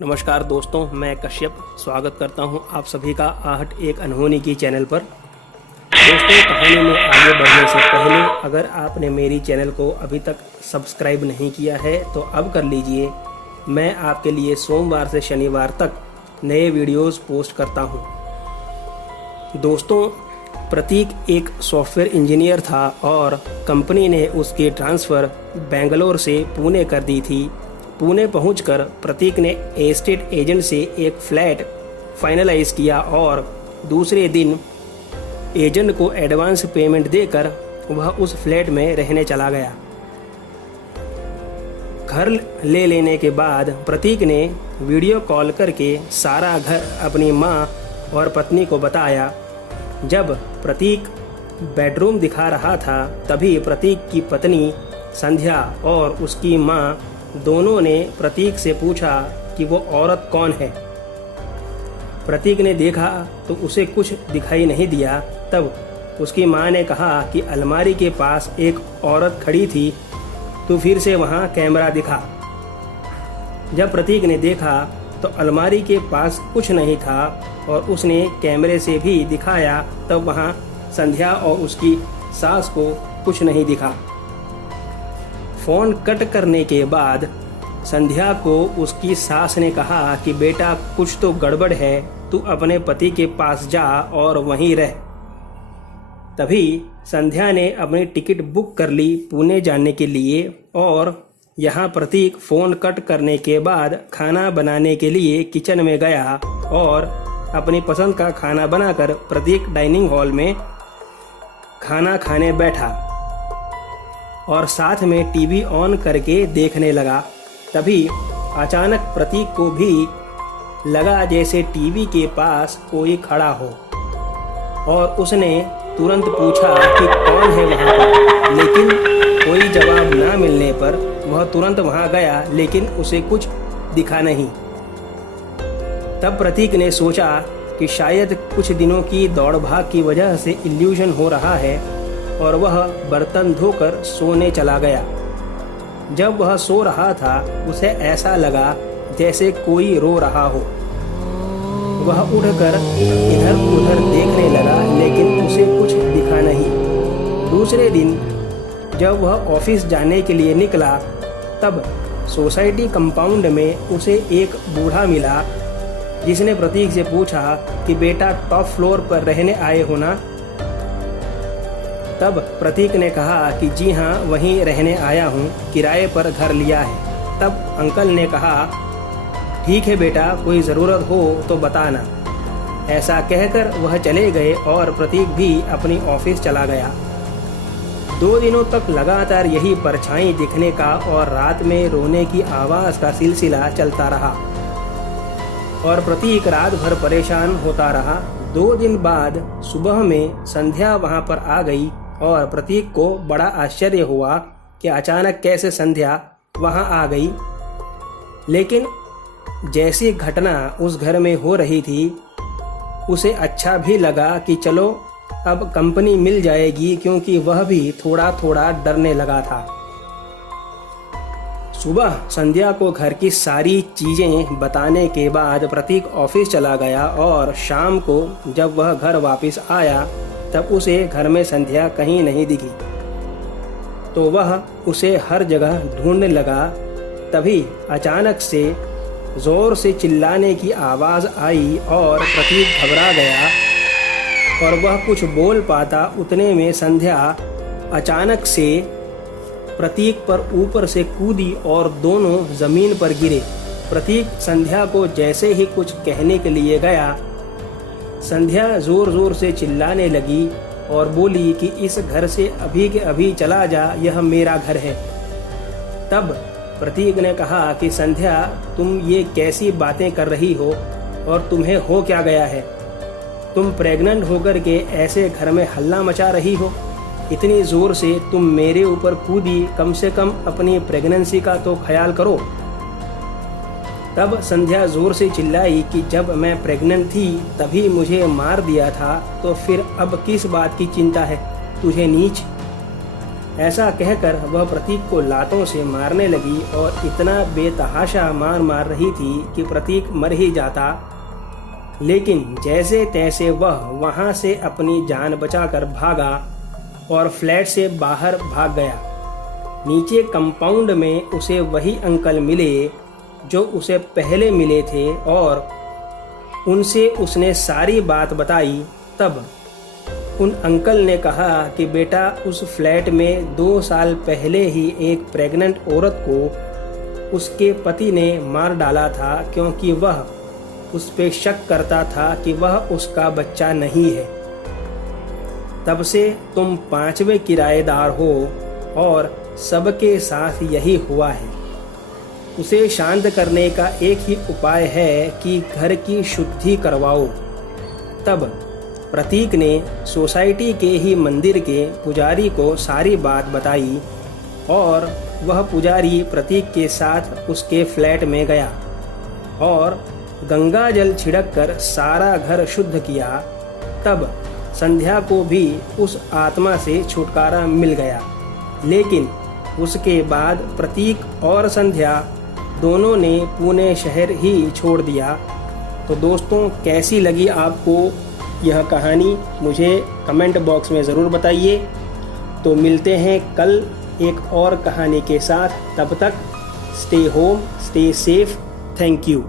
नमस्कार दोस्तों, मैं कश्यप स्वागत करता हूं आप सभी का आहट एक अनहोनी की चैनल पर। दोस्तों, कहानी में आगे बढ़ने से पहले अगर आपने मेरी चैनल को अभी तक सब्सक्राइब नहीं किया है तो अब कर लीजिए। मैं आपके लिए सोमवार से शनिवार तक नए वीडियोस पोस्ट करता हूं। दोस्तों, प्रतीक एक सॉफ्टवेयर इंजीनियर था और कंपनी ने उसकी ट्रांसफ़र बेंगलोर से पुणे कर दी थी। पुणे पहुंचकर प्रतीक ने एस्टेट एजेंट से एक फ्लैट फाइनलाइज किया और दूसरे दिन एजेंट को एडवांस पेमेंट देकर वह उस फ्लैट में रहने चला गया। घर ले लेने के बाद प्रतीक ने वीडियो कॉल करके सारा घर अपनी मां और पत्नी को बताया। जब प्रतीक बेडरूम दिखा रहा था तभी प्रतीक की पत्नी संध्या और उसकी मां दोनों ने प्रतीक से पूछा कि वो औरत कौन है। प्रतीक ने देखा तो उसे कुछ दिखाई नहीं दिया। तब उसकी मां ने कहा कि अलमारी के पास एक औरत खड़ी थी, तो फिर से वहां कैमरा दिखा। जब प्रतीक ने देखा तो अलमारी के पास कुछ नहीं था और उसने कैमरे से भी दिखाया, तब वहां संध्या और उसकी सास को कुछ नहीं दिखा। फ़ोन कट करने के बाद संध्या को उसकी सास ने कहा कि बेटा, कुछ तो गड़बड़ है, तू अपने पति के पास जा और वहीं रह। तभी संध्या ने अपनी टिकट बुक कर ली पुणे जाने के लिए और यहाँ प्रतीक फ़ोन कट करने के बाद खाना बनाने के लिए किचन में गया और अपनी पसंद का खाना बनाकर प्रतीक डाइनिंग हॉल में खाना खाने बैठा और साथ में टीवी ऑन करके देखने लगा। तभी अचानक प्रतीक को भी लगा जैसे टीवी के पास कोई खड़ा हो और उसने तुरंत पूछा कि कौन है वहाँ पर, लेकिन कोई जवाब ना मिलने पर वह तुरंत वहाँ गया, लेकिन उसे कुछ दिखा नहीं। तब प्रतीक ने सोचा कि शायद कुछ दिनों की दौड़ भाग की वजह से इल्यूजन हो रहा है और वह बर्तन धोकर सोने चला गया। जब वह सो रहा था उसे ऐसा लगा जैसे कोई रो रहा हो। वह उठकर इधर उधर देखने लगा, लेकिन उसे कुछ दिखा नहीं। दूसरे दिन जब वह ऑफिस जाने के लिए निकला तब सोसाइटी कंपाउंड में उसे एक बूढ़ा मिला, जिसने प्रतीक से पूछा कि बेटा, टॉप फ्लोर पर रहने आए हो ना? तब प्रतीक ने कहा कि जी हाँ, वहीं रहने आया हूँ, किराए पर घर लिया है। तब अंकल ने कहा, ठीक है बेटा, कोई ज़रूरत हो तो बताना। ऐसा कहकर वह चले गए और प्रतीक भी अपनी ऑफिस चला गया। 2 दिनों तक लगातार यही परछाई दिखने का और रात में रोने की आवाज़ का सिलसिला चलता रहा और प्रतीक रात भर परेशान होता रहा। 2 दिन बाद सुबह में संध्या वहां पर आ गई और प्रतीक को बड़ा आश्चर्य हुआ कि अचानक कैसे संध्या वहां आ गई। लेकिन जैसी घटना उस घर में हो रही थी उसे अच्छा भी लगा कि चलो अब कंपनी मिल जाएगी, क्योंकि वह भी थोड़ा थोड़ा डरने लगा था। सुबह संध्या को घर की सारी चीज़ें बताने के बाद प्रतीक ऑफिस चला गया और शाम को जब वह घर वापस आया तब उसे घर में संध्या कहीं नहीं दिखी। तो वह उसे हर जगह ढूंढने लगा। तभी अचानक से ज़ोर से चिल्लाने की आवाज़ आई और प्रतीक घबरा गया और वह कुछ बोल पाता उतने में संध्या अचानक से प्रतीक पर ऊपर से कूदी और दोनों ज़मीन पर गिरे। प्रतीक संध्या को जैसे ही कुछ कहने के लिए गया, संध्या ज़ोर ज़ोर से चिल्लाने लगी और बोली कि इस घर से अभी के अभी चला जा, यह मेरा घर है। तब प्रतीक ने कहा कि संध्या, तुम ये कैसी बातें कर रही हो और तुम्हें हो क्या गया है? तुम प्रेग्नेंट होकर के ऐसे घर में हल्ला मचा रही हो? इतनी ज़ोर से तुम मेरे ऊपर कूदी, कम से कम अपनी प्रेगनेंसी का तो ख्याल करो। तब संध्या ज़ोर से चिल्लाई कि जब मैं प्रेग्नेंट थी तभी मुझे मार दिया था, तो फिर अब किस बात की चिंता है तुझे नीच? ऐसा कहकर वह प्रतीक को लातों से मारने लगी और इतना बेतहाशा मार रही थी कि प्रतीक मर ही जाता। लेकिन जैसे तैसे वह वहां से अपनी जान बचाकर भागा और फ्लैट से बाहर भाग गया। नीचे कंपाउंड में उसे वही अंकल मिले जो उसे पहले मिले थे और उनसे उसने सारी बात बताई। तब उन अंकल ने कहा कि बेटा, उस फ्लैट में 2 साल पहले ही एक प्रेग्नेंट औरत को उसके पति ने मार डाला था, क्योंकि वह उस पे शक करता था कि वह उसका बच्चा नहीं है। तब से तुम 5वें किराएदार हो और सबके साथ यही हुआ है। उसे शांत करने का एक ही उपाय है कि घर की शुद्धि करवाओ। तब प्रतीक ने सोसाइटी के ही मंदिर के पुजारी को सारी बात बताई और वह पुजारी प्रतीक के साथ उसके फ्लैट में गया और गंगा जल छिड़क कर सारा घर शुद्ध किया। तब संध्या को भी उस आत्मा से छुटकारा मिल गया। लेकिन उसके बाद प्रतीक और संध्या दोनों ने पुणे शहर ही छोड़ दिया। तो दोस्तों, कैसी लगी आपको यह कहानी, मुझे कमेंट बॉक्स में ज़रूर बताइए। तो मिलते हैं कल एक और कहानी के साथ। तब तक stay home, stay safe. Thank you.